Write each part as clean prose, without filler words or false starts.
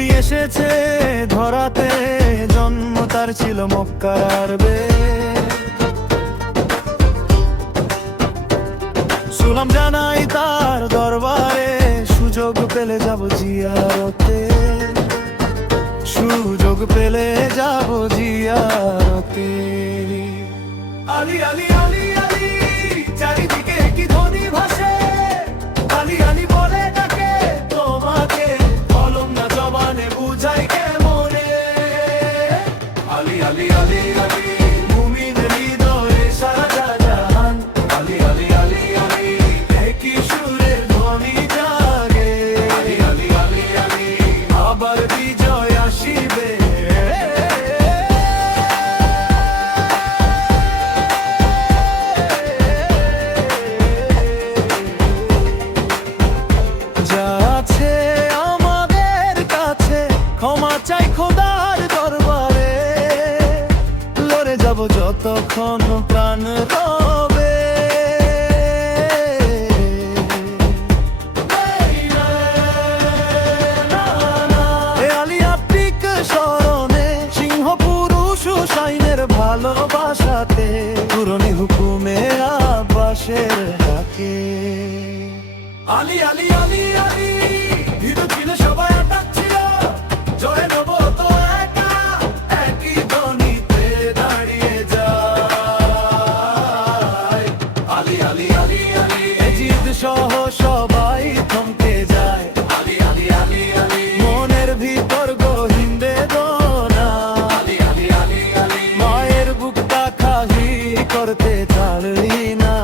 নবী এসেছে ধরাতে, জন্ম তার ছিল মক্কার আরবে। সালাম জানাই তার দরবারে, সুযোগ পেলে যাব জিয়ারতে, সুযোগ পেলে যাব জিয়ারতে। আলী আলী আলী আলী, চারিদিকে কি ধ্বনি ভাসে, আলী আলী বলে ডাকে তোমাকে, কলম না জবানে বুঝাই কেমনে। আলী আলী আলী আলী, মুমিনের হৃদয়ে সারা জাহান, আলী আলী আলী আলী, একই সুরে ধ্বনি জাগে। আলী আলী আলী আলী, আবার বিজয় আসিবে। যা আছে আমাদের কাছে ক্ষমা চাই খোদার দরবারে, লড়ে যাব যতক্ষণ প্রাণ রবে। এ আলিয়াত্মিক স্মরণে, সিংহ পুরুষ হুসাইনের ভালোবাসাতে, পুরনি হুকুমে আব্বাসের ডাকে। আলী আলী আলী আলী, ভিড় ছিল সবাই ডাকছিল, জয় নব তো একা, একই ধ্বনিতে দাঁড়িয়ে যায়। আলী আলী আলী আলী, জিদ সহ সবাই থমকে যায়। আলী আলী আলী আলী, মনের ভিতর গহীন বেদনা। আলী আলী আলী আলী, মায়ের বুকটা খালি করতে ছাড়লি না।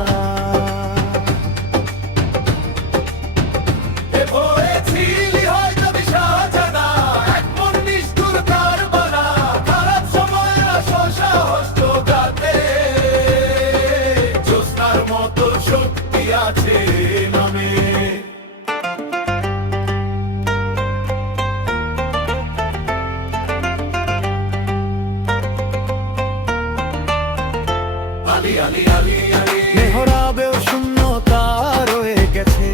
মেহরাবেও শূন্যতা রয়ে গেছে,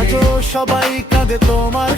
আজও সবাই কাঁদে তোমার